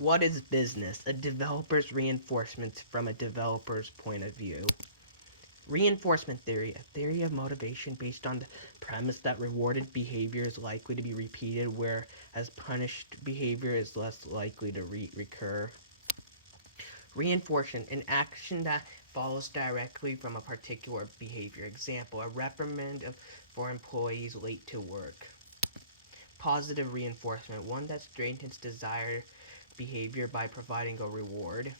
What is business? A developer's reinforcement from a developer's point of view. Reinforcement theory, a theory of motivation based on the premise that rewarded behavior is likely to be repeated, whereas punished behavior is less likely to recur. Reinforcement, an action that follows directly from a particular behavior. Example, a reprimand for employees late to work. Positive reinforcement, one that strengthens desired behavior by providing a reward.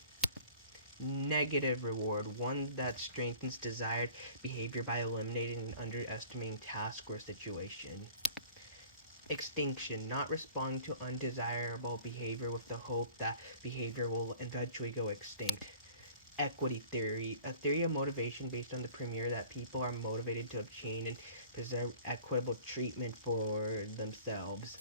Negative reward, one that strengthens desired behavior by eliminating and underestimating task or situation. Extinction, not responding to undesirable behavior with the hope that behavior will eventually go extinct. Equity theory, a theory of motivation based on the premise that people are motivated to obtain and preserve equitable treatment for themselves.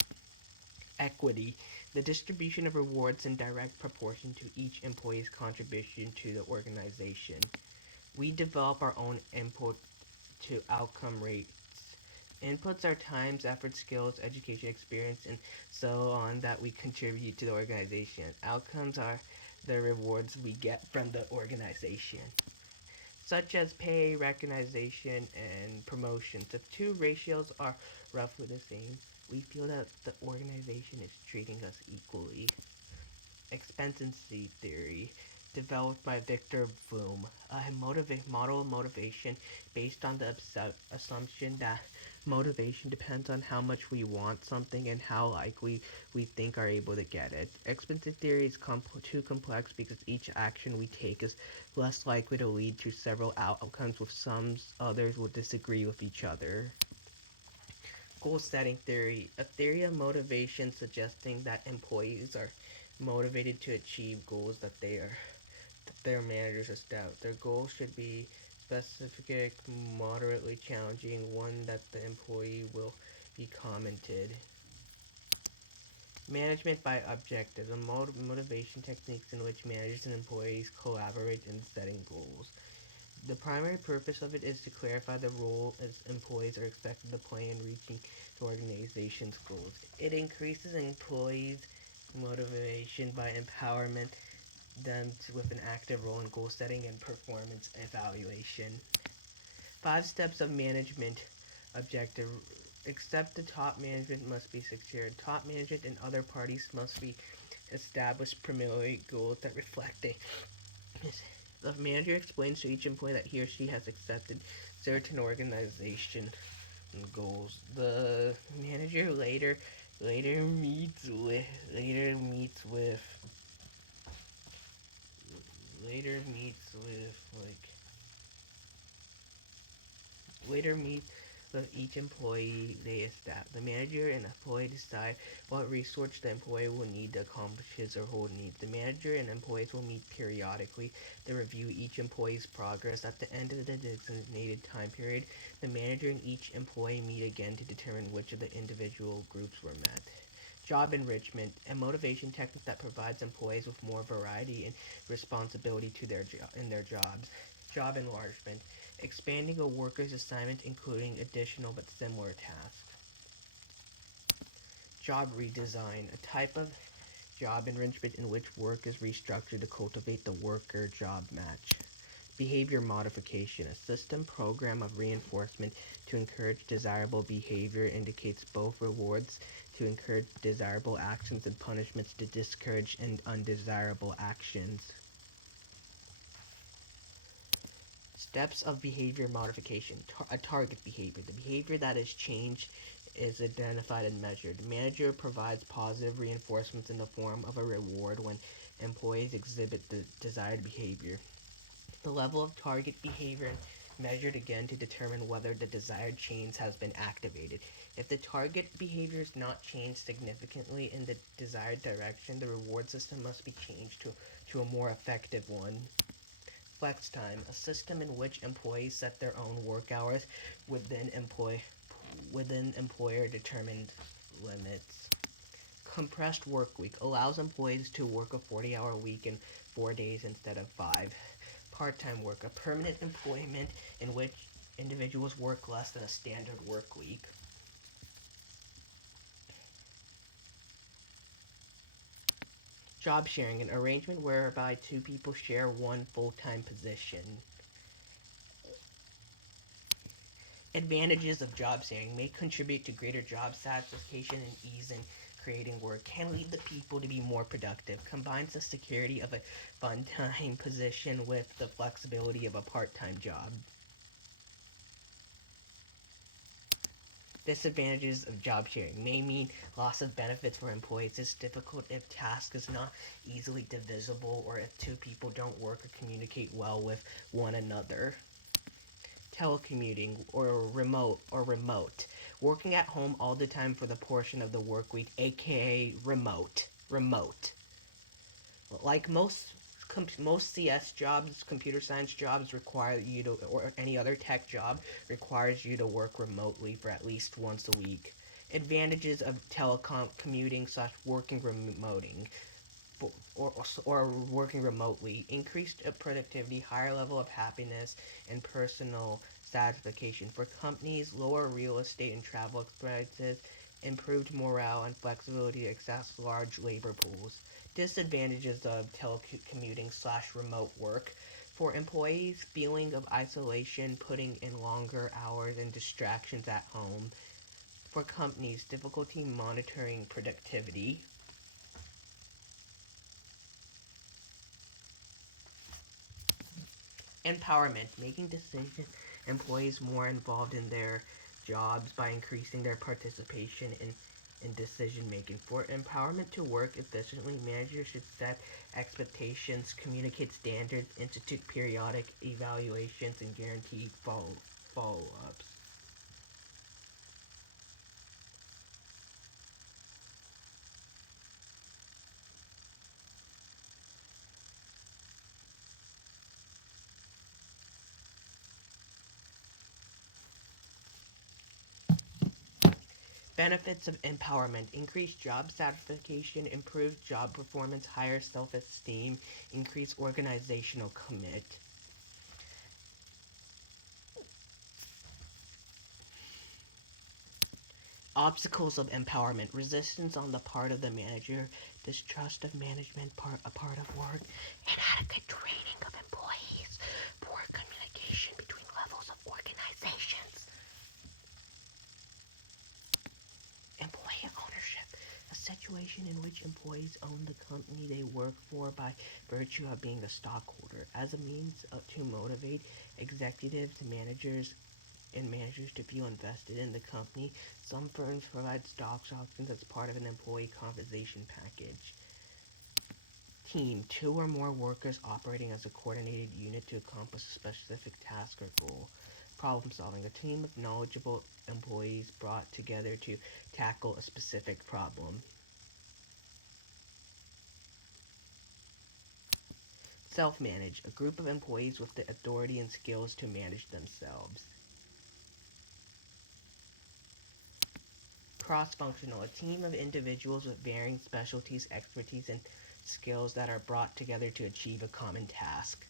Equity, the distribution of rewards in direct proportion to each employee's contribution to the organization. We develop our own input to outcome rates. Inputs are times, effort, skills, education, experience, and so on that we contribute to the organization. Outcomes are the rewards we get from the organization, such as pay, recognition, and promotions. If two ratios are roughly the same, we feel that the organization is treating us equally. Expectancy theory, developed by Victor Vroom, a model of motivation based on the assumption that motivation depends on how much we want something and how likely we think are able to get it. Expectancy theory is too complex because each action we take is less likely to lead to several outcomes, with some others will disagree with each other. Goal setting theory, a theory of motivation suggesting that employees are motivated to achieve goals that their managers established. Their goals should be specific, moderately challenging, one that the employee will be commented. Management by objectives, a motivation techniques in which managers and employees collaborate in setting goals. The primary purpose of it is to clarify the role as employees are expected to play in reaching the organization's goals. It increases employees' motivation by empowering them with an active role in goal setting and performance evaluation. 5 steps of management objective. Except the top management must be secured. Top management and other parties must be established preliminary goals that reflect a the manager explains to each employee that he or she has accepted certain organization goals. The manager later meets with later meets with like later meets with each employee they establish. The manager and employee decide what resource the employee will need to accomplish his or her needs. The manager and employees will meet periodically to review each employee's progress. At the end of the designated time period, the manager and each employee meet again to determine which of the individual groups were met. Job enrichment, a motivation technique that provides employees with more variety and responsibility to in their jobs. Job enlargement, expanding a worker's assignment including additional but similar tasks. Job redesign, a type of job enrichment in which work is restructured to cultivate the worker-job match. Behavior modification, a system program of reinforcement to encourage desirable behavior, indicates both rewards to encourage desirable actions and punishments to discourage undesirable actions. Steps of behavior modification. A target behavior. The behavior that is changed is identified and measured. The manager provides positive reinforcements in the form of a reward when employees exhibit the desired behavior. The level of target behavior measured again to determine whether the desired change has been activated. If the target behavior is not changed significantly in the desired direction, the reward system must be changed to a more effective one. Flex time, a system in which employees set their own work hours within employer determined limits. Compressed work week allows employees to work a 40-hour week in 4 days instead of 5. Part-time work, a permanent employment in which individuals work less than a standard work week. Job sharing, an arrangement whereby two people share one full-time position. Advantages of job sharing may contribute to greater job satisfaction and ease in creating work, can lead the people to be more productive, combines the security of a full-time position with the flexibility of a part-time job. Disadvantages of job sharing may mean loss of benefits for employees. It's difficult if task is not easily divisible or if two people don't work or communicate well with one another. Telecommuting or remote. Working at home all the time for the portion of the work week, aka remote. Like most CS jobs, computer science jobs require you to, or any other tech job requires you to work remotely for at least once a week. Advantages of telecom commuting / working remoting. Or working remotely, increased productivity, higher level of happiness, and personal satisfaction. For companies, lower real estate and travel expenses, improved morale and flexibility to access large labor pools. Disadvantages of telecommuting / remote work. For employees, feeling of isolation, putting in longer hours, and distractions at home. For companies, difficulty monitoring productivity. Empowerment, making employees more involved in their jobs by increasing their participation in decision making. For empowerment to work efficiently, managers should set expectations, communicate standards, institute periodic evaluations, and guarantee follow-ups. Benefits of empowerment: increased job satisfaction, improved job performance, higher self-esteem, increased organizational commit. Obstacles of empowerment: resistance on the part of the manager, distrust of management a part of work, inadequate training of employees, poor communication between levels of organizations. Employee ownership: a situation in which employees own the company they work for by virtue of being a stockholder, as a means to motivate executives, managers to feel invested in the company. Some firms provide stock options as part of an employee compensation package. Team: two or more workers operating as a coordinated unit to accomplish a specific task or goal. Problem solving: a team of knowledgeable employees brought together to tackle a specific problem. Self-manage: a group of employees with the authority and skills to manage themselves. Cross-functional: a team of individuals with varying specialties, expertise, and skills that are brought together to achieve a common task.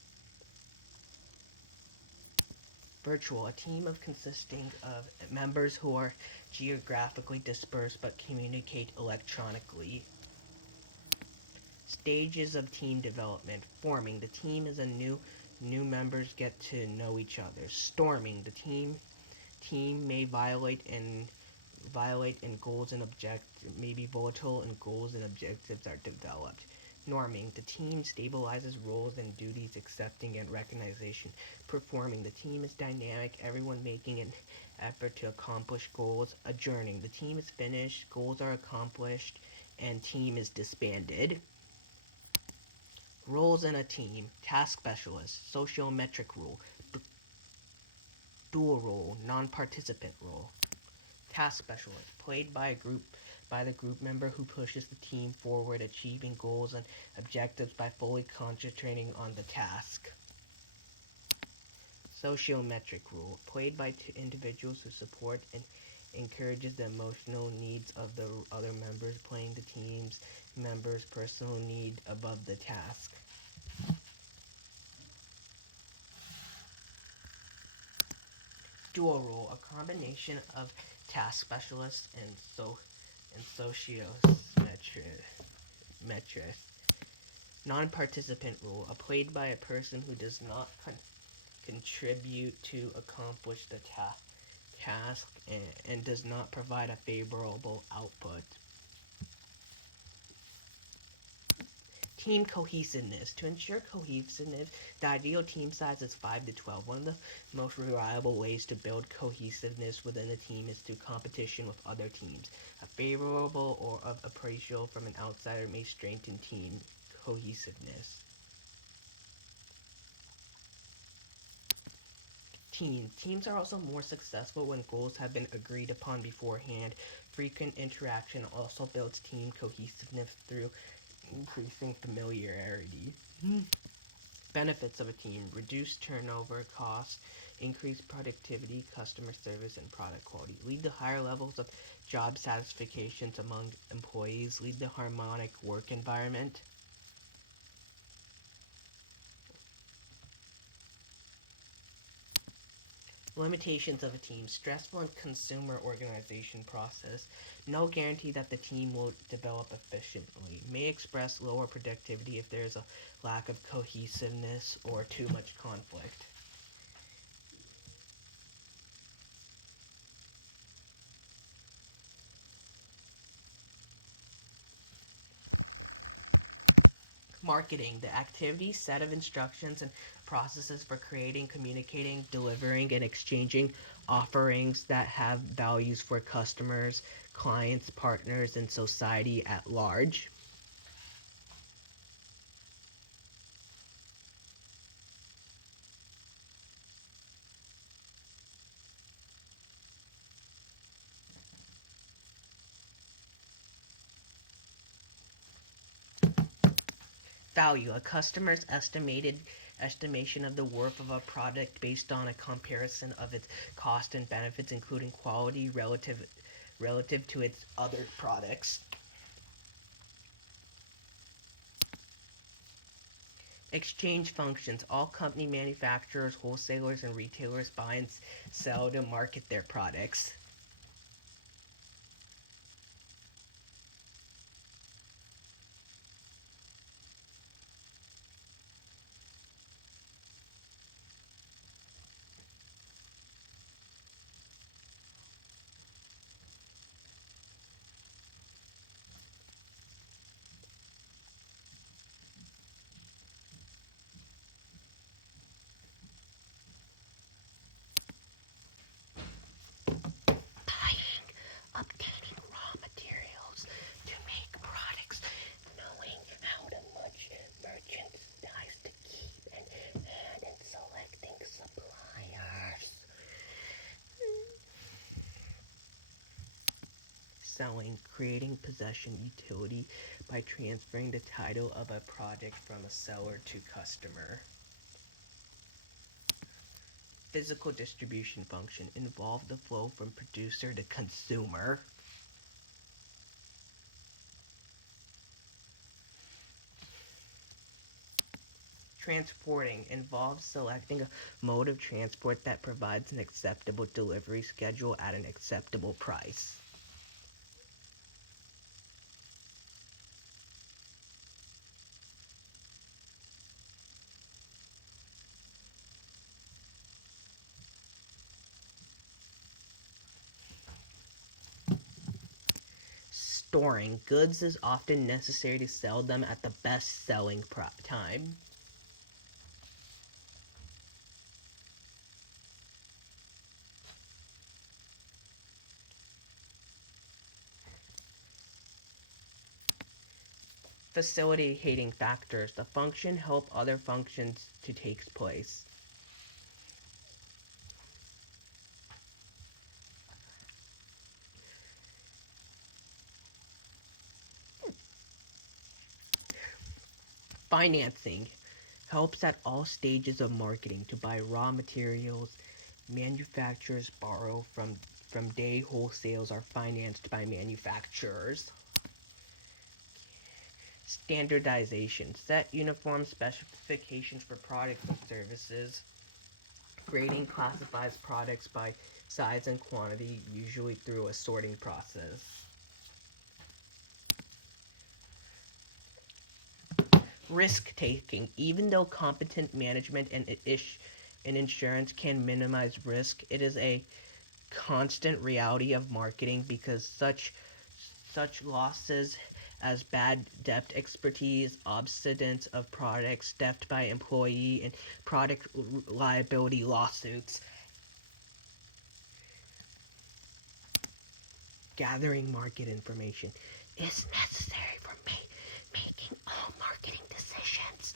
Virtual: a team consisting of members who are geographically dispersed but communicate electronically. Stages of team development: forming: the team is a new members get to know each other. Storming: the team may violate in goals and objectives, may be volatile and goals and objectives are developed. Norming: the team stabilizes roles and duties, accepting and recognition. Performing: the team is dynamic, everyone making an effort to accomplish goals. Adjourning: the team is finished, goals are accomplished, and team is disbanded. Roles in a team: task specialist, sociometric role, dual role, non-participant role. Task specialist, played by the group member who pushes the team forward, achieving goals and objectives by fully concentrating on the task. Sociometric role, played by individuals who support and encourages the emotional needs of the other members, playing the team's members' personal need above the task. Dual role, a combination of task specialist and sociometrist. Non-participant rule, played by a person who does not contribute to accomplish the task and does not provide a favorable output. Team cohesiveness. To ensure cohesiveness, the ideal team size is 5 to 12. One of the most reliable ways to build cohesiveness within a team is through competition with other teams. A favorable or of appraisal from an outsider may strengthen team cohesiveness. Teams are also more successful when goals have been agreed upon beforehand. Frequent interaction also builds team cohesiveness through increasing familiarity. Benefits of a team: reduced turnover costs, increased productivity, customer service, and product quality. Lead to higher levels of job satisfactions among employees. Lead to harmonic work environment. Limitations of a team: stressful and consumer organization process. No guarantee that the team will develop efficiently. May express lower productivity if there is a lack of cohesiveness or too much conflict. Marketing: the activity, set of instructions, and processes for creating, communicating, delivering, and exchanging offerings that have values for customers, clients, partners, and society at large. Value: a customer's estimation of the worth of a product based on a comparison of its cost and benefits, including quality relative to its other products. Exchange functions: all company manufacturers, wholesalers, and retailers buy and sell to market their products. Buying, obtaining raw materials to make products, knowing how much merchandise to keep and selecting suppliers. Selling, creating possession utility by transferring the title of a product from a seller to customer. Physical distribution function: involve the flow from producer to consumer. Transporting: involves selecting a mode of transport that provides an acceptable delivery schedule at an acceptable price. Storing: goods is often necessary to sell them at the best selling time. Facilitating factors: the function help other functions to take place. Financing: helps at all stages of marketing to buy raw materials. Manufacturers borrow from day wholesales are financed by manufacturers. Standardization: set uniform specifications for products and services. Grading classifies products by size and quantity, usually through a sorting process. Risk taking. Even though competent management and insurance can minimize risk, it is a constant reality of marketing because such losses as bad debt expertise, obsolescence of products, theft by employee, and product liability lawsuits. Gathering market information is necessary for making all marketing decisions.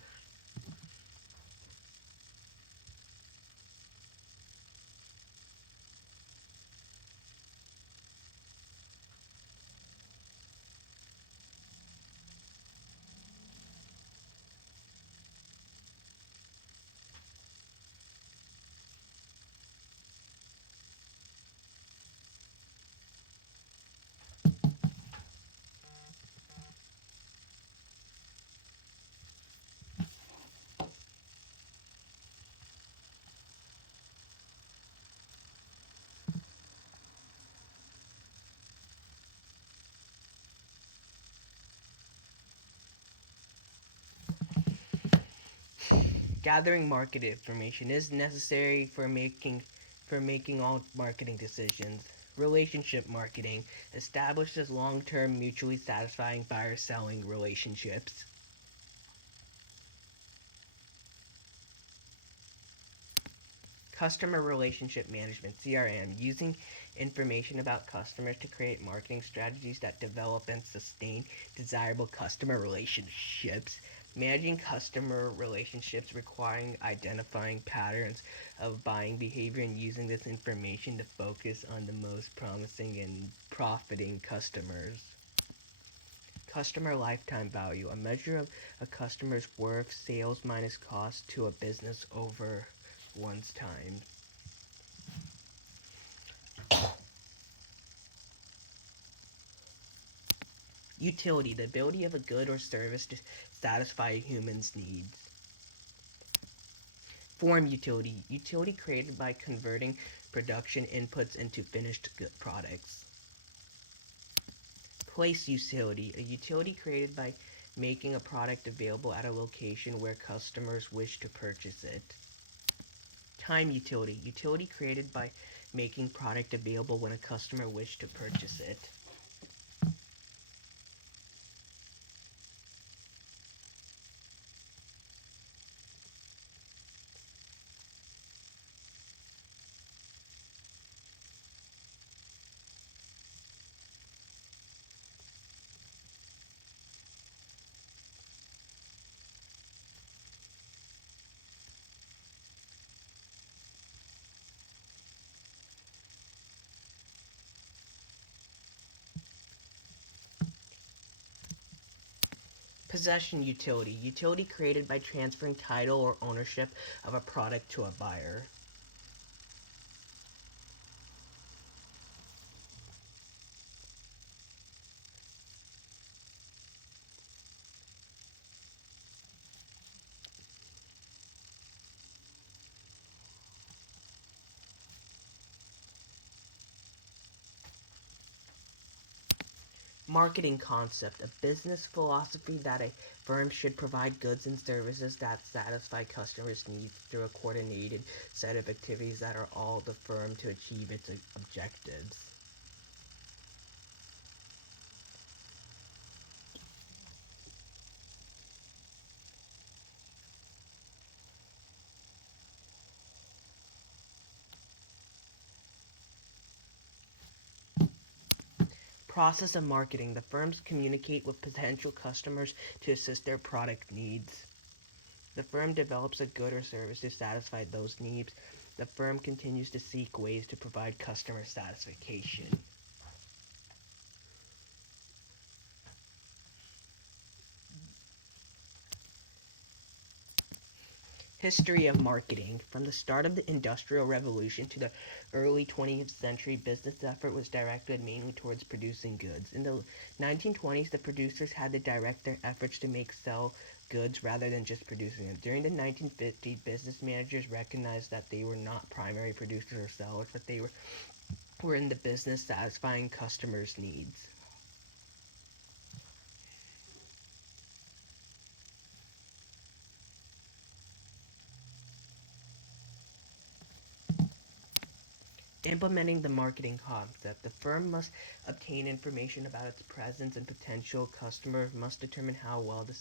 Gathering market information is necessary for making all marketing decisions. Relationship marketing establishes long-term mutually satisfying buyer-selling relationships. Customer relationship management (CRM) using information about customers to create marketing strategies that develop and sustain desirable customer relationships. Managing customer relationships requiring identifying patterns of buying behavior and using this information to focus on the most promising and profiting customers. Customer lifetime value, a measure of a customer's worth, sales minus cost to a business over one's time. Utility, the ability of a good or service to satisfy a human's needs. Form utility, utility created by converting production inputs into finished good products. Place utility, a utility created by making a product available at a location where customers wish to purchase it. Time utility, utility created by making product available when a customer wishes to purchase it. Possession utility, utility created by transferring title or ownership of a product to a buyer. Marketing concept, a business philosophy that a firm should provide goods and services that satisfy customers' needs through a coordinated set of activities that are all the firm to achieve its objectives. Process of marketing, the firms communicate with potential customers to assist their product needs. The firm develops a good or service to satisfy those needs. The firm continues to seek ways to provide customer satisfaction. History of marketing. From the start of the Industrial Revolution to the early 20th century, business effort was directed mainly towards producing goods. In the 1920s, the producers had to direct their efforts to sell goods rather than just producing them. During the 1950s, business managers recognized that they were not primary producers or sellers, but they were in the business satisfying customers' needs. Implementing the marketing concept. The firm must obtain information about its presence and potential customer, must determine how well the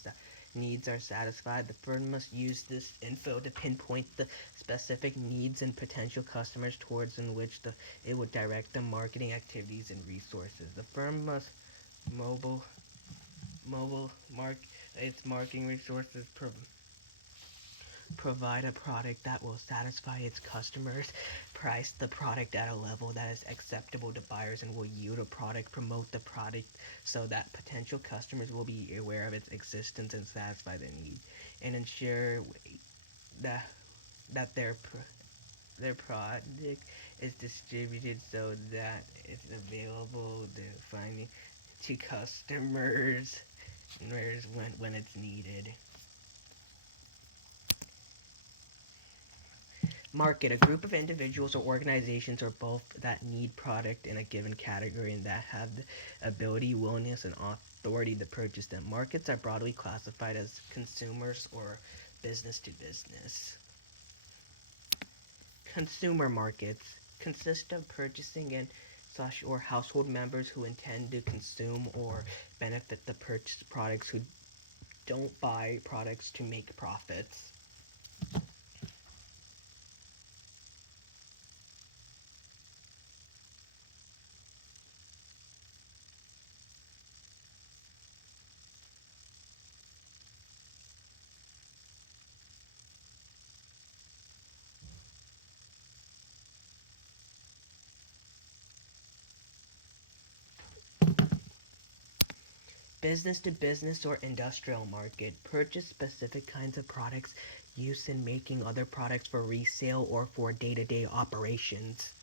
needs are satisfied. The firm must use this info to pinpoint the specific needs and potential customers towards in which it would direct the marketing activities and resources. The firm must mobile mobile mark its marketing resources provide a product that will satisfy its customers, price the product at a level that is acceptable to buyers, and will yield a product, promote the product so that potential customers will be aware of its existence and satisfy their need, and ensure that their product is distributed so that it's available to finding to customers when it's needed. Market, a group of individuals or organizations or both that need product in a given category and that have the ability, willingness, and authority to purchase them. Markets are broadly classified as consumers or business to business. Consumer markets consist of purchasing and such or household members who intend to consume or benefit the purchased products who don't buy products to make profits. Business to business or industrial market. Purchase specific kinds of products used in making other products for resale or for day-to-day operations.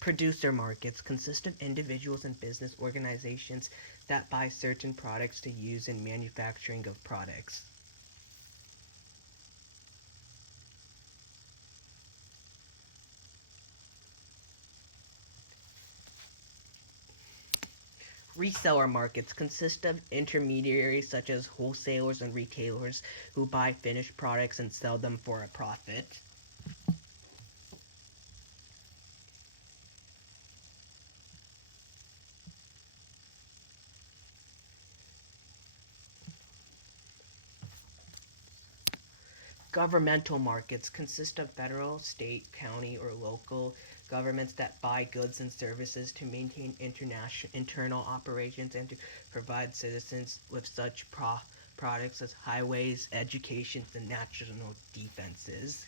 Producer markets consist of individuals and business organizations that buy certain products to use in manufacturing of products. Reseller markets consist of intermediaries such as wholesalers and retailers who buy finished products and sell them for a profit. Governmental markets consist of federal, state, county, or local governments that buy goods and services to maintain internal operations and to provide citizens with such products as highways, education, and national defenses.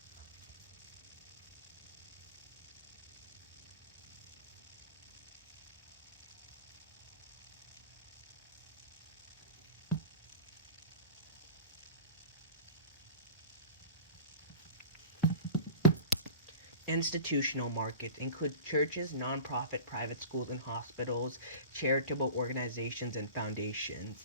Institutional markets include churches, nonprofit private schools and hospitals, charitable organizations, and foundations.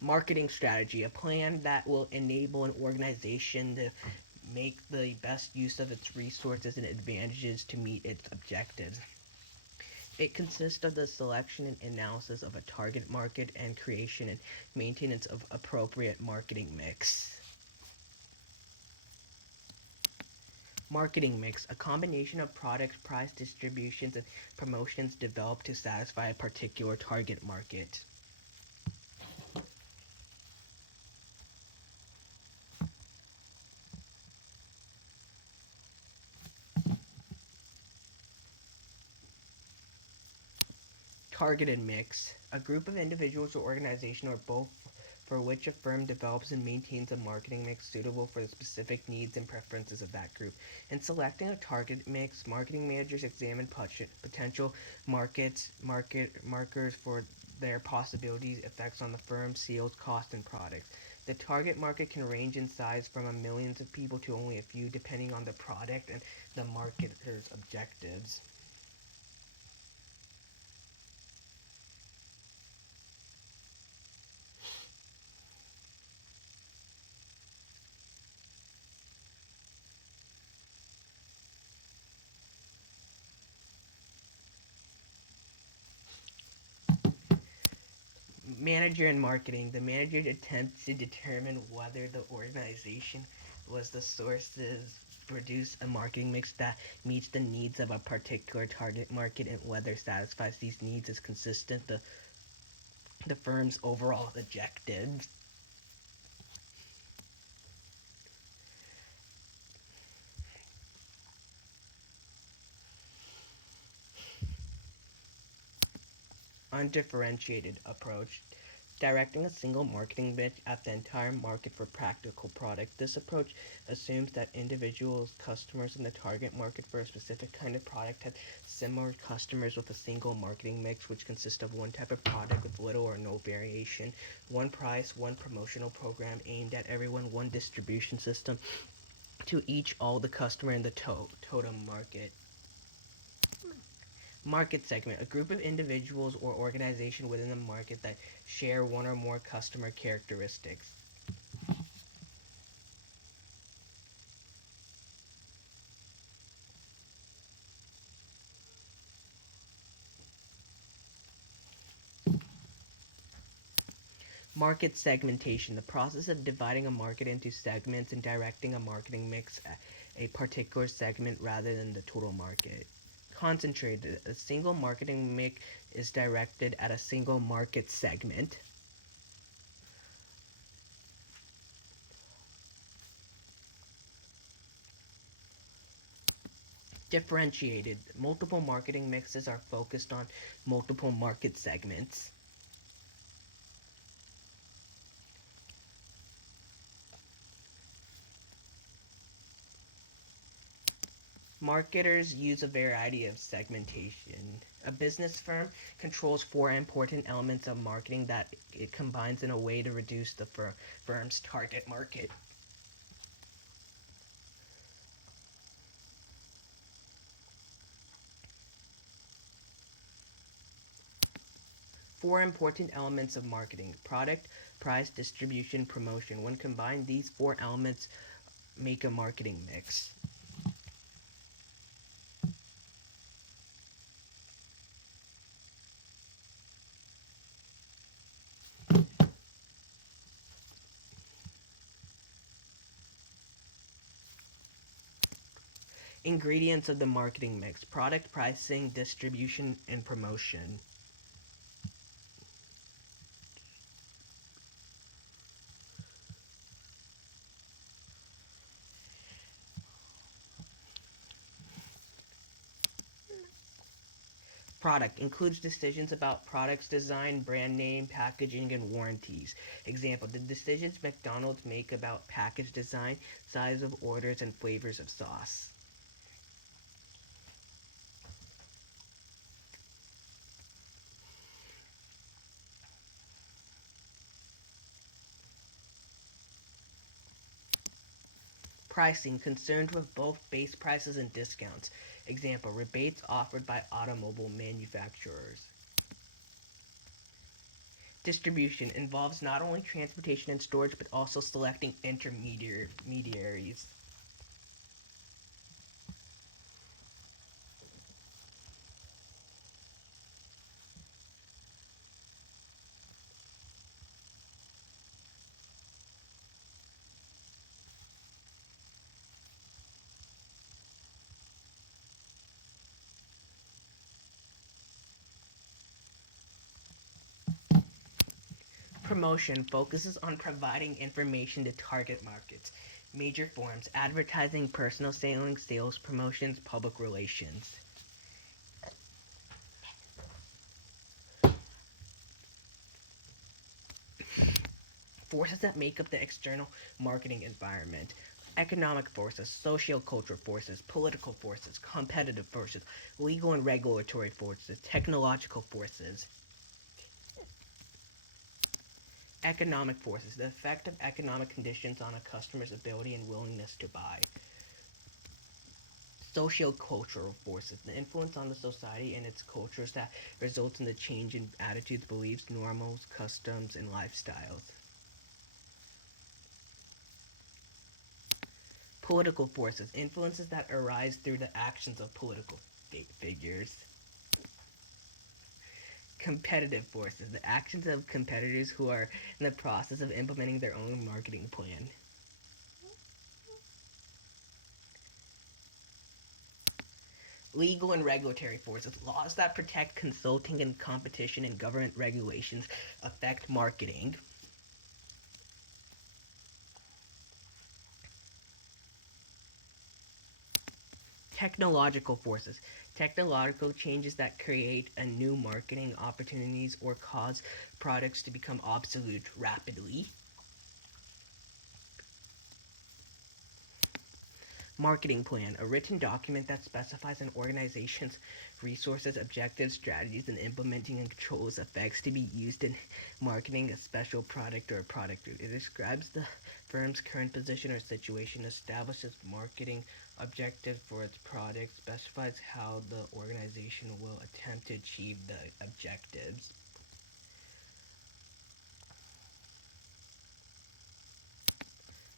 Marketing strategy, a plan that will enable an organization to make the best use of its resources and advantages to meet its objectives. It consists of the selection and analysis of a target market and creation and maintenance of appropriate marketing mix. Marketing mix, a combination of products, price distributions, and promotions developed to satisfy a particular target market. Targeted mix, a group of individuals or organization or both for which a firm develops and maintains a marketing mix suitable for the specific needs and preferences of that group. In selecting a target mix, marketing managers examine potential markers for their possibilities, effects on the firm's sales, cost, and products. The target market can range in size from millions of people to only a few, depending on the product and the marketer's objectives. Manager in marketing. The manager attempts to determine whether the organization was the sources produce a marketing mix that meets the needs of a particular target market and whether satisfies these needs is consistent the firm's overall objectives. Undifferentiated approach. Directing a single marketing bid at the entire market for practical product. This approach assumes that individuals, customers in the target market for a specific kind of product have similar customers with a single marketing mix which consists of one type of product with little or no variation, one price, one promotional program aimed at everyone, one distribution system to each all the customer in the total market. Market segment, a group of individuals or organization within the market that share one or more customer characteristics. Market segmentation, the process of dividing a market into segments and directing a marketing mix at a particular segment rather than the total market. Concentrated, a single marketing mix is directed at a single market segment. Differentiated, multiple marketing mixes are focused on multiple market segments. Marketers use a variety of segmentation. A business firm controls four important elements of marketing that it combines in a way to reduce the firm's target market. Four important elements of marketing: product, price, distribution, promotion. When combined, these four elements make a marketing mix. Ingredients of the marketing mix: product, pricing, distribution, and promotion. Product includes decisions about products design, brand name, packaging, and warranties. Example, the decisions McDonald's make about package design, size of orders, and flavors of sauce. Pricing, concerned with both base prices and discounts. Example, rebates offered by automobile manufacturers. Distribution involves not only transportation and storage, but also selecting intermediaries. Promotion focuses on providing information to target markets. Major forms: advertising, personal sales promotions, public relations. Forces that make up the external marketing environment: economic forces, socio-cultural forces, political forces, competitive forces, legal and regulatory forces, technological forces. Economic forces, the effect of economic conditions on a customer's ability and willingness to buy. Socio-cultural forces, the influence on the society and its cultures that results in the change in attitudes, beliefs, normals, customs, and lifestyles. Political forces, influences that arise through the actions of political figures. Competitive forces, the actions of competitors who are in the process of implementing their own marketing plan. Legal and regulatory forces, laws that protect consulting and competition and government regulations affect marketing. Technological forces, technological changes that create a new marketing opportunities or cause products to become obsolete rapidly. Marketing plan, a written document that specifies an organization's resources, objectives, strategies, and implementing and controls effects to be used in marketing a special product or a product group. It describes the firm's current position or situation, establishes marketing objectives for its product, specifies how the organization will attempt to achieve the objectives.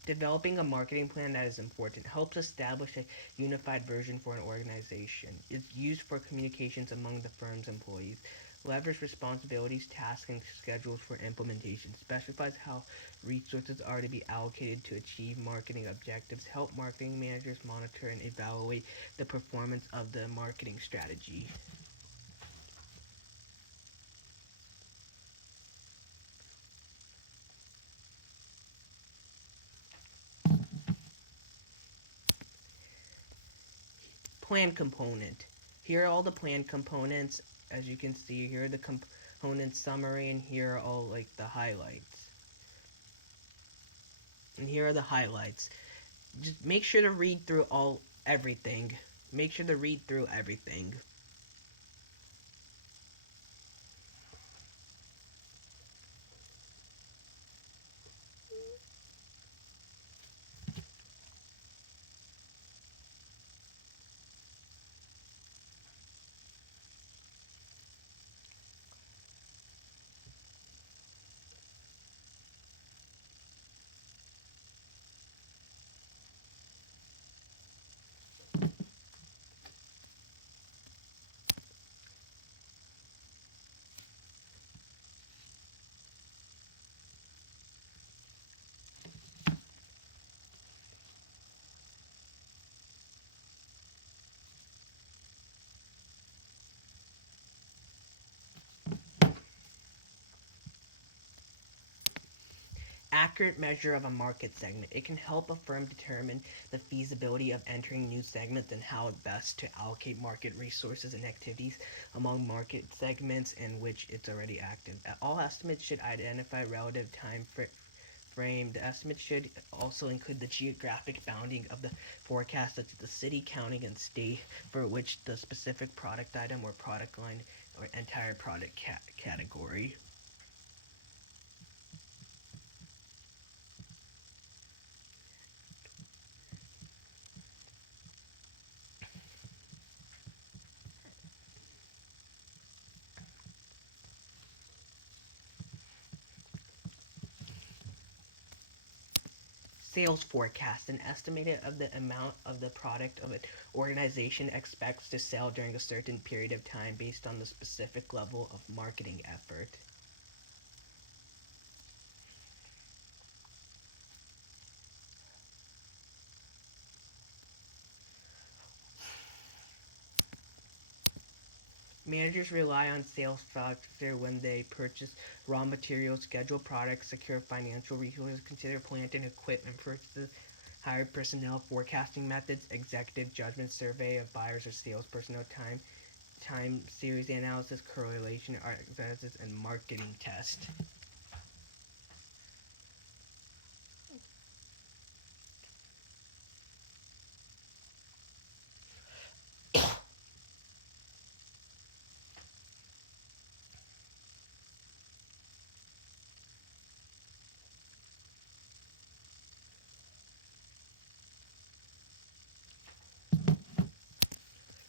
Developing a marketing plan that is important helps establish a unified version for an organization. It's used for communications among the firm's employees. Leverage responsibilities, tasks, and schedules for implementation. Specifies how resources are to be allocated to achieve marketing objectives. Help marketing managers monitor and evaluate the performance of the marketing strategy. Plan component. Here are all the plan components. As you can see, here are the component summary, and here are all like the highlights. And here are the highlights. Just make sure to read through everything. Make sure to read through everything. Accurate measure of a market segment. It can help a firm determine the feasibility of entering new segments and how best to allocate market resources and activities among market segments in which it's already active. All estimates should identify relative time frame. The estimate should also include the geographic bounding of the forecast, such as the city, county, and state for which the specific product item or product line or entire product category. Sales forecast, an estimate of the amount of the product of an organization expects to sell during a certain period of time based on the specific level of marketing effort. Managers rely on sales structure when they purchase raw materials, schedule products, secure financial resources, consider plant and equipment purchases, hire personnel, forecasting methods, executive judgment, survey of buyers or sales personnel, time series analysis, correlation analysis, and marketing test.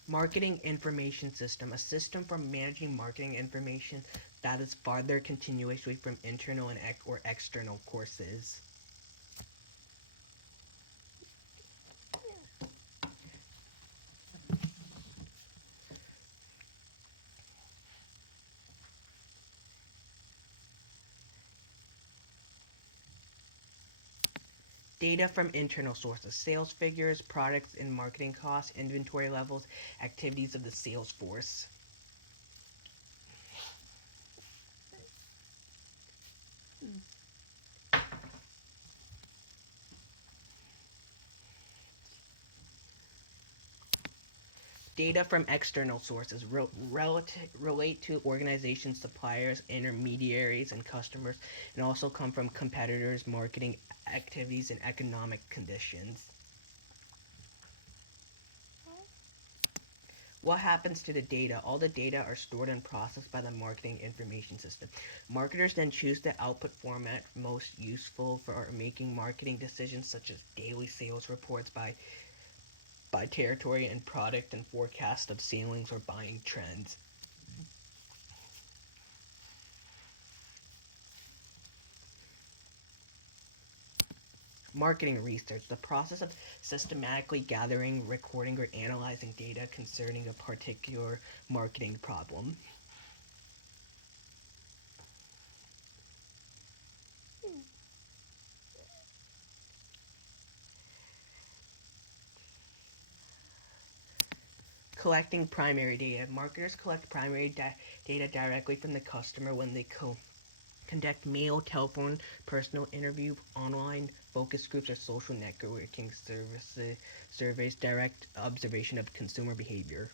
Marketing information system, a system for managing marketing information that is farther continuously from internal and or external courses. Data from internal sources, sales figures, products and marketing costs, inventory levels, activities of the sales force. Data from external sources relate to organizations, suppliers, intermediaries, and customers, and also come from competitors, marketing activities, and economic conditions. What happens to the data? All the data are stored and processed by the marketing information system. Marketers then choose the output format most useful for making marketing decisions, such as daily sales reports by territory and product, and forecast of sailings or buying trends. Marketing research, the process of systematically gathering, recording, or analyzing data concerning a particular marketing problem. Collecting primary data. Marketers collect primary data directly from the customer when they conduct mail, telephone, personal interview, online focus groups, or social networking surveys, direct observation of consumer behavior.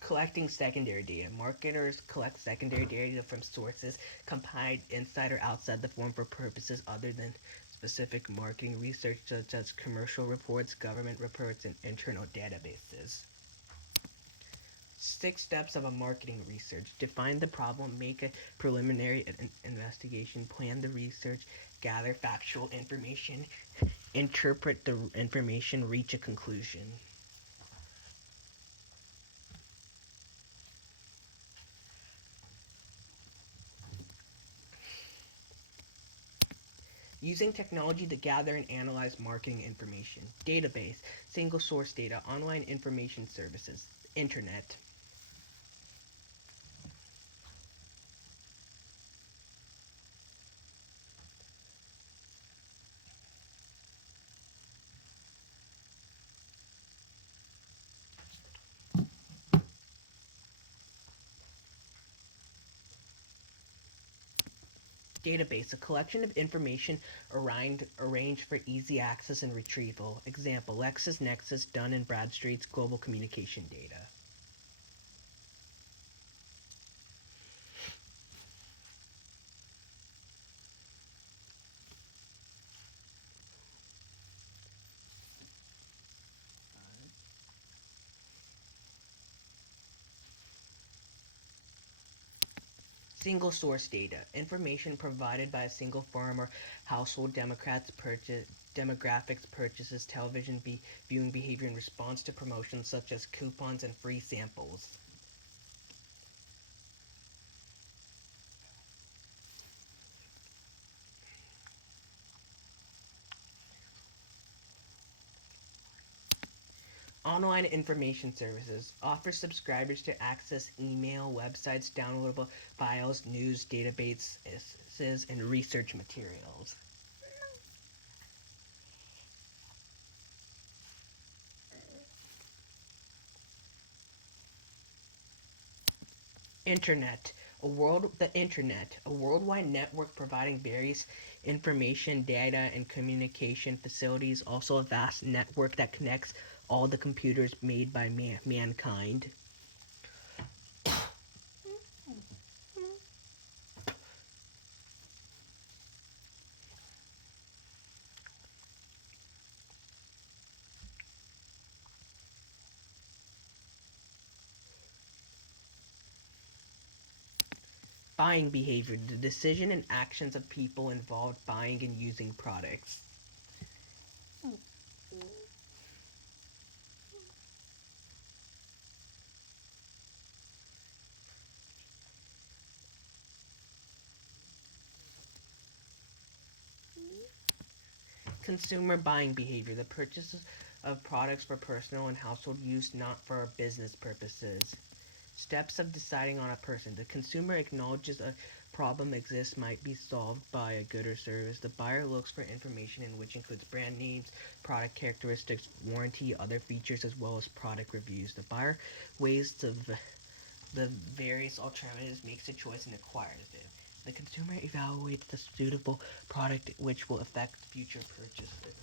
Collecting secondary data. Marketers collect secondary data from sources compiled inside or outside the form for purposes other than specific marketing research, such as commercial reports, government reports, and internal databases. 6 steps of a marketing research. Define the problem, make a preliminary investigation, plan the research, gather factual information, interpret the information, reach a conclusion. Using technology to gather and analyze marketing information. Database, single source data, online information services, internet. Database, a collection of information arranged for easy access and retrieval. Example, LexisNexis, Dun & Bradstreet's global communication data. Single source data, information provided by a single firm or household demographics, purchases, television viewing behavior in response to promotions such as coupons and free samples. Online information services offer subscribers to access email, websites, downloadable files, news, databases, and research materials. The internet, a worldwide network providing various information, data, and communication facilities, also a vast network that connects all the computers made by mankind. Buying behavior, the decision and actions of people involved buying and using products. Consumer buying behavior, the purchase of products for personal and household use, not for business purposes. Steps of deciding on a person. The consumer acknowledges a problem exists might be solved by a good or service. The buyer looks for information in which includes brand names, product characteristics, warranty, other features, as well as product reviews. The buyer weighs the various alternatives, makes a choice, and acquires it. The consumer evaluates the suitable product which will affect future purchases.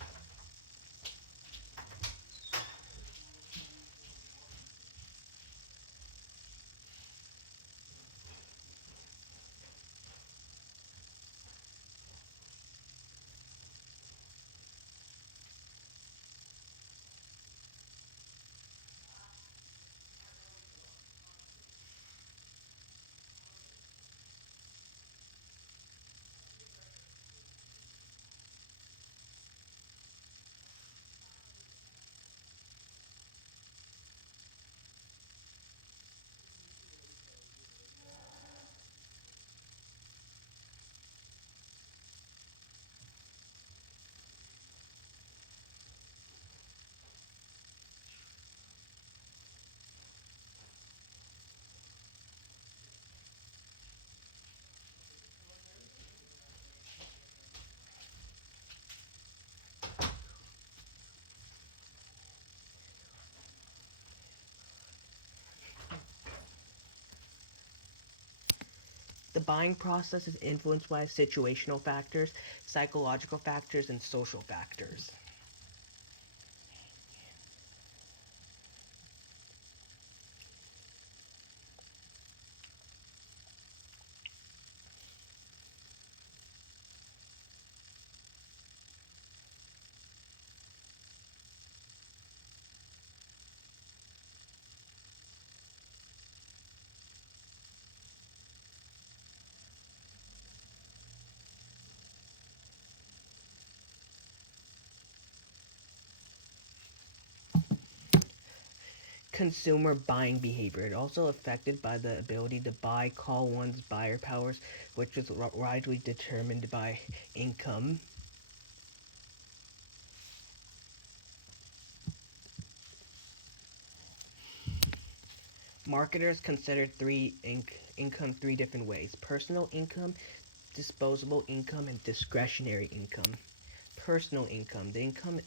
The buying process is influenced by situational factors, psychological factors, and social factors. Consumer buying behavior. It also affected by the ability to buy, call one's buyer powers, which is largely determined by income. Marketers consider income three different ways: personal income, disposable income, and discretionary income. Personal income, the income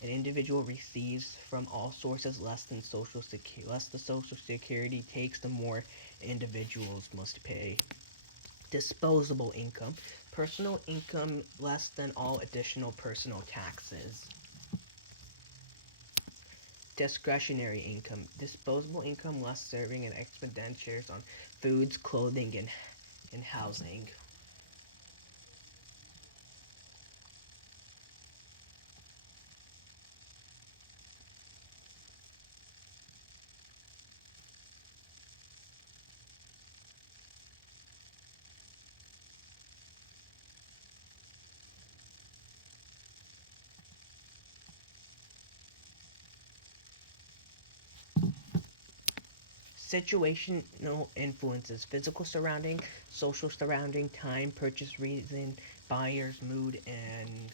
an individual receives from all sources less the social security takes, the more individuals must pay. Disposable income, personal income less than all additional personal taxes. Discretionary income, disposable income less serving and expenditures on foods, clothing, and housing. Situational influences: physical surrounding, social surrounding, time, purchase reason, buyer's mood, and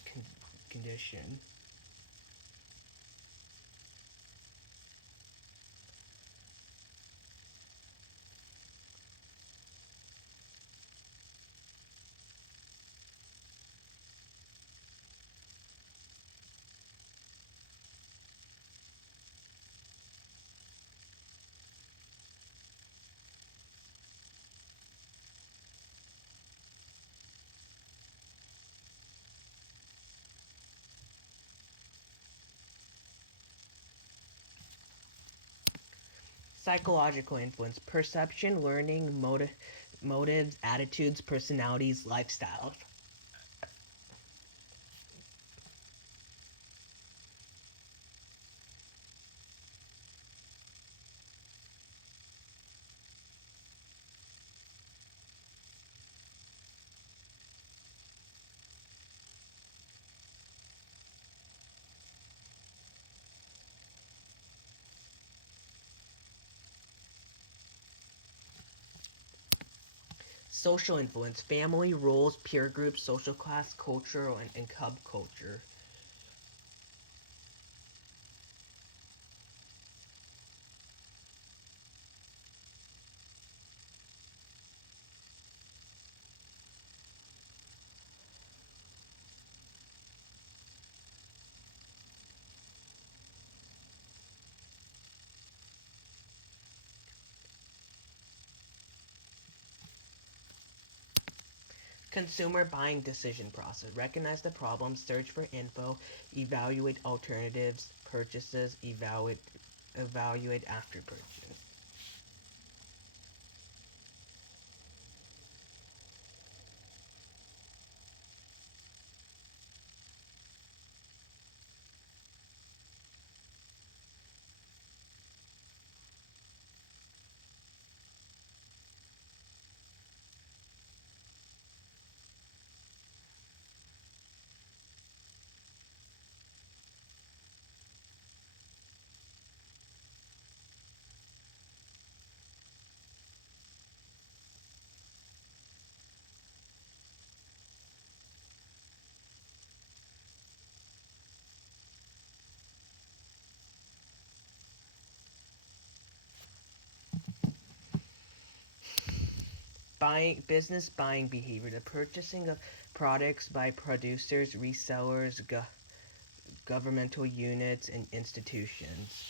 condition. Psychological influence: perception, learning, motives, attitudes, personalities, lifestyles. Social influence: family, roles, peer groups, social class, culture, and cub culture. Consumer buying decision process. Recognize the problem, search for info, evaluate alternatives, purchases, evaluate after purchase. Business buying behavior. The purchasing of products by producers, resellers, governmental units, and institutions.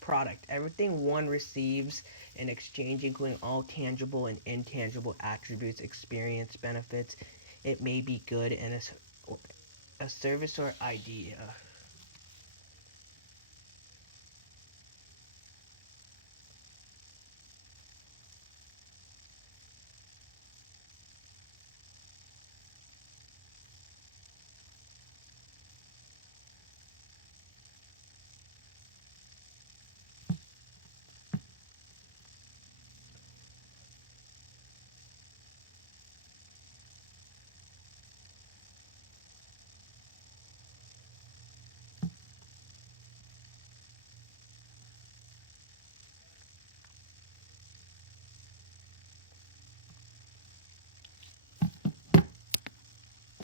Product. Everything one receives in exchange, including all tangible and intangible attributes, experience, benefits. It may be good and a service or idea.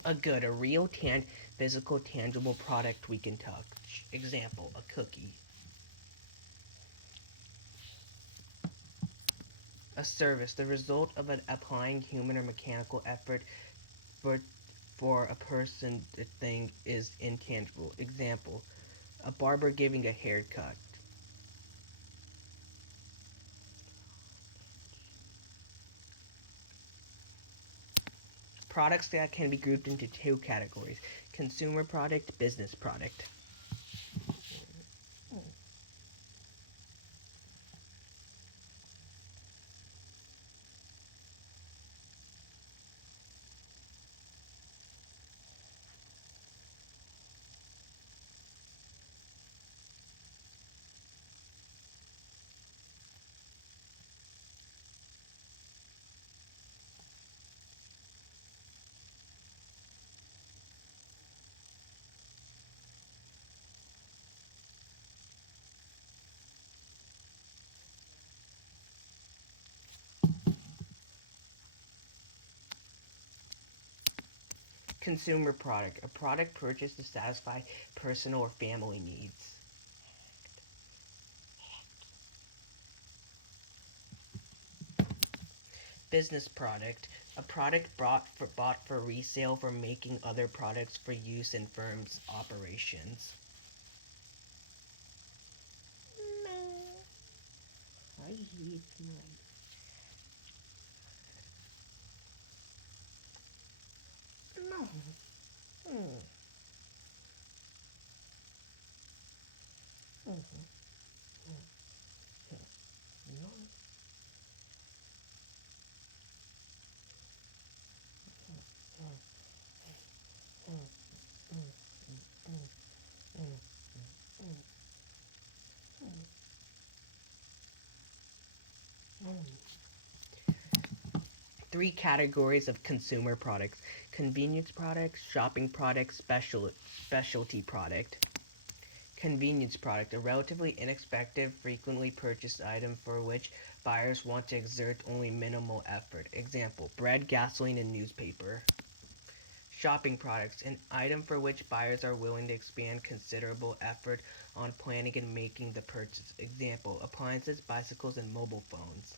A real physical tangible product we can touch. Example, a cookie. A service, the result of applying human or mechanical effort for for a person, a thing is intangible. Example, a barber giving a haircut. Products that can be grouped into two categories: consumer product, business product. Consumer product, a product purchased to satisfy personal or family needs. Business product, a product bought for resale for making other products for use in firms' operations. I hate no. Mm. Mm-hmm. No. Mm, mm, mm, mm, mm, mm, mm. Three categories of consumer products: convenience products, shopping products, specialty product. Convenience product, a relatively inexpensive, frequently purchased item for which buyers want to exert only minimal effort. Example, bread, gasoline, and newspaper. Shopping products, an item for which buyers are willing to expend considerable effort on planning and making the purchase. Example, appliances, bicycles, and mobile phones.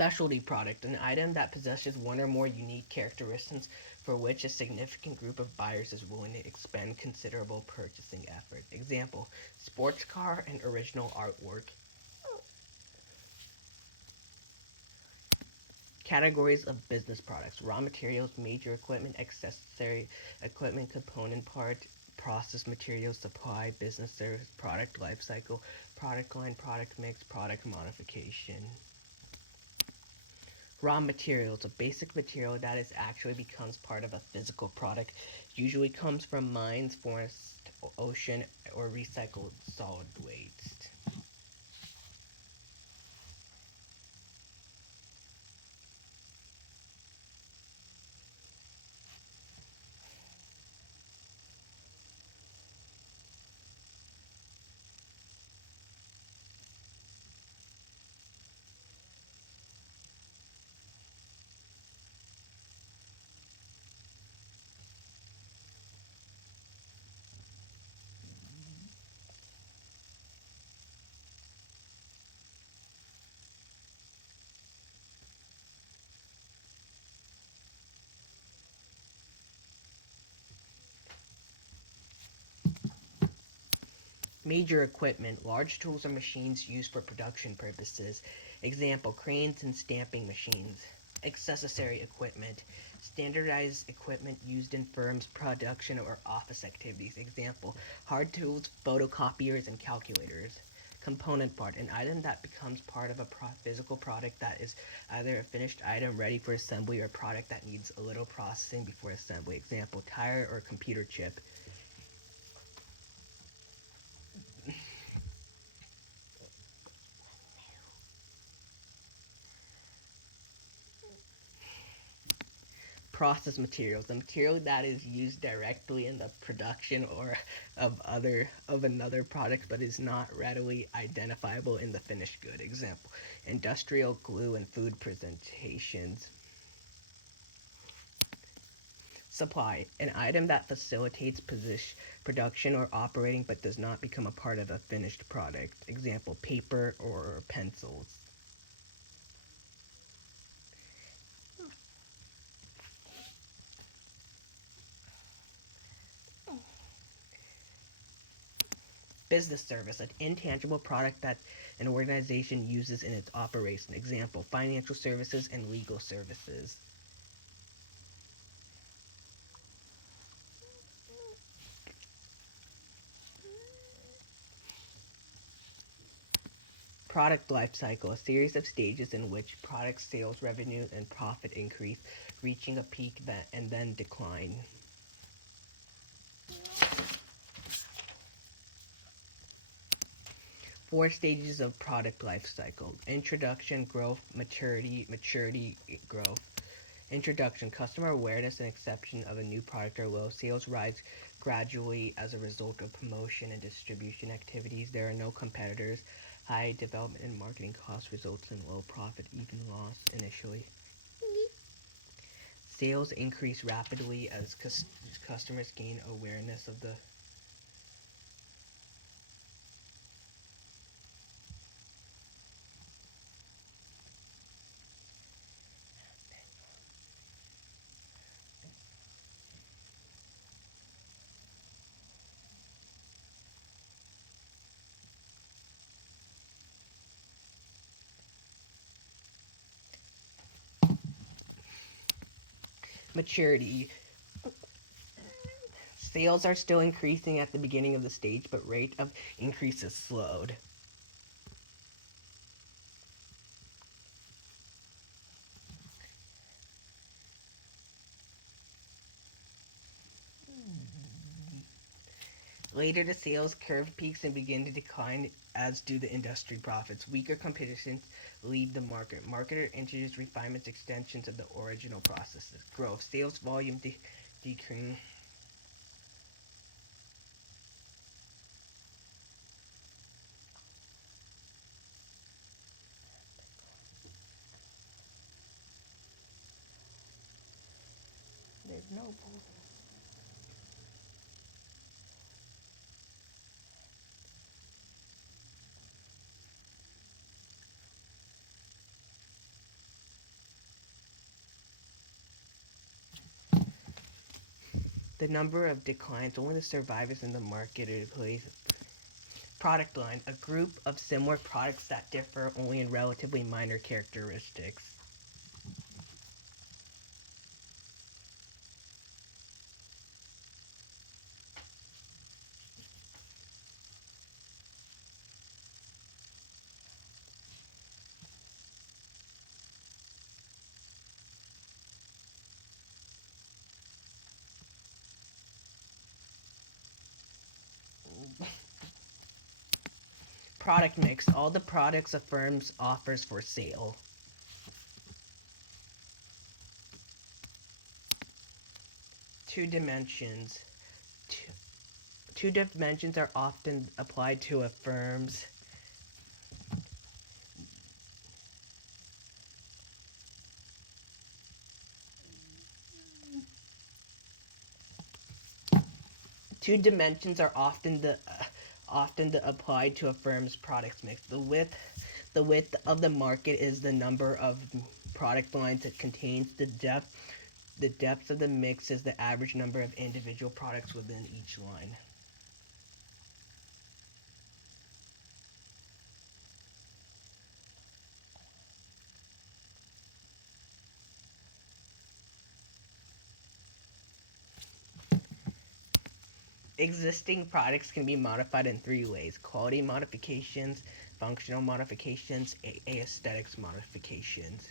Specialty product, an item that possesses one or more unique characteristics for which a significant group of buyers is willing to expend considerable purchasing effort. Example, sports car and original artwork. Categories of business products: raw materials, major equipment, accessory equipment, component part, process materials, supply, business service, product life cycle, product line, product mix, product modification. Raw materials, a basic material that is actually becomes part of a physical product, usually comes from mines, forests, ocean, or recycled solid waste. Major equipment, large tools or machines used for production purposes. Example, cranes and stamping machines. Accessory equipment, standardized equipment used in firms' production or office activities. Example, hard tools, photocopiers, and calculators. Component part, an item that becomes part of a physical product that is either a finished item ready for assembly or a product that needs a little processing before assembly. Example, tire or computer chip. Process materials, the material that is used directly in the production or of another product but is not readily identifiable in the finished good. Example, industrial glue and food presentations. Supply, an item that facilitates production or operating but does not become a part of a finished product. Example, paper or pencils. Business service, an intangible product that an organization uses in its operation. Example, financial services and legal services. Product life cycle, a series of stages in which product sales, revenue, and profit increase, reaching a peak and then decline. Four stages of product life cycle: introduction, growth, maturity, growth. Introduction, customer awareness and acceptance of a new product are low. Sales rise gradually as a result of promotion and distribution activities. There are no competitors. High development and marketing costs results in low profit, even loss initially. Sales increase rapidly as customers gain awareness of the maturity. Sales are still increasing at the beginning of the stage, but rate of increase is slowed. Later, the sales curve peaks and begin to decline, as do the industry profits. Weaker competitors lead the market. Marketer introduce refinements, extensions of the original processes. Growth, sales volume decreasing. There's no The number of declines, only the survivors in the market replace. Product line, a group of similar products that differ only in relatively minor characteristics. Product mix, all the products a firm offers for sale. Two dimensions. Two dimensions are often applied to a firm's two dimensions are often applied to a firm's product mix. The width of the market is the number of product lines it contains. The depth of the mix is the average number of individual products within each line. Existing products can be modified in three ways: quality modifications, functional modifications, aesthetics modifications.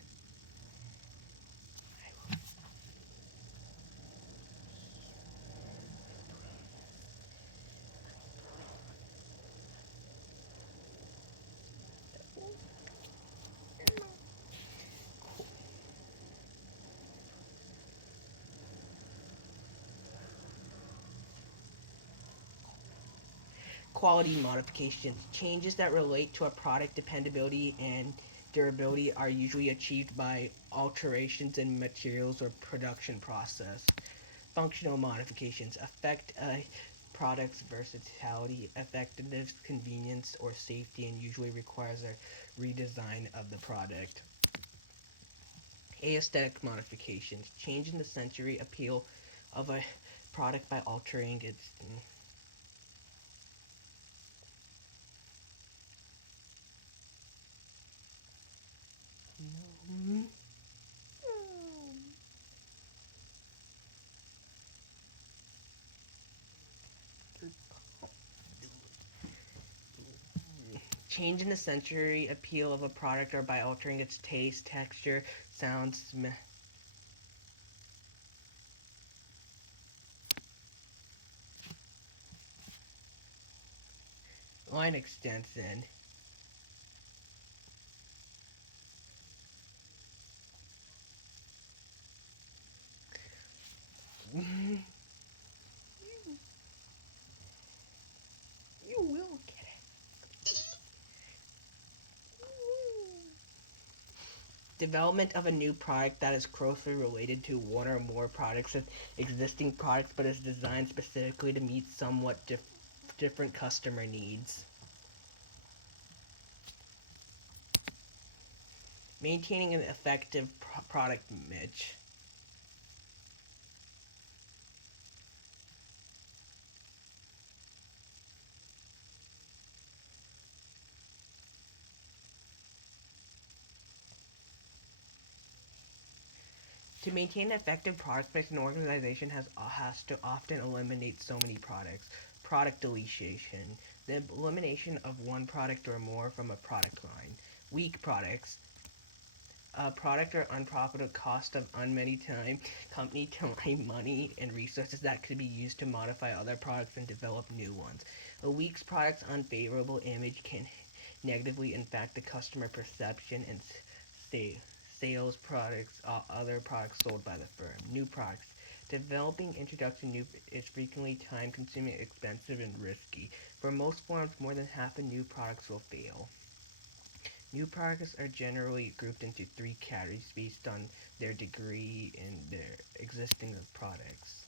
Quality modifications, changes that relate to a product dependability and durability, are usually achieved by alterations in materials or production process. Functional modifications affect a product's versatility, effectiveness, convenience, or safety, and usually requires a redesign of the product. Aesthetic modifications, changing the sensory appeal of a product by altering its. Changing the sensory appeal of a product or by altering its taste, texture, sound, line extension. You will get it. Development of a new product that is closely related to one or more products of existing products but is designed specifically to meet somewhat different customer needs. Maintaining an effective product image. To maintain an effective product mix, an organization has to often eliminate so many products. Product deletion, the elimination of one product or more from a product line. Weak products, a product or unprofitable cost of unmany time, company time, money, and resources that could be used to modify other products and develop new ones. A weak product's unfavorable image can negatively impact the customer perception and sales products, other products sold by the firm. New products. Developing introduction new is frequently time consuming, expensive, and risky. For most firms, more than half of new products will fail. New products are generally grouped into three categories based on their degree and their existing products.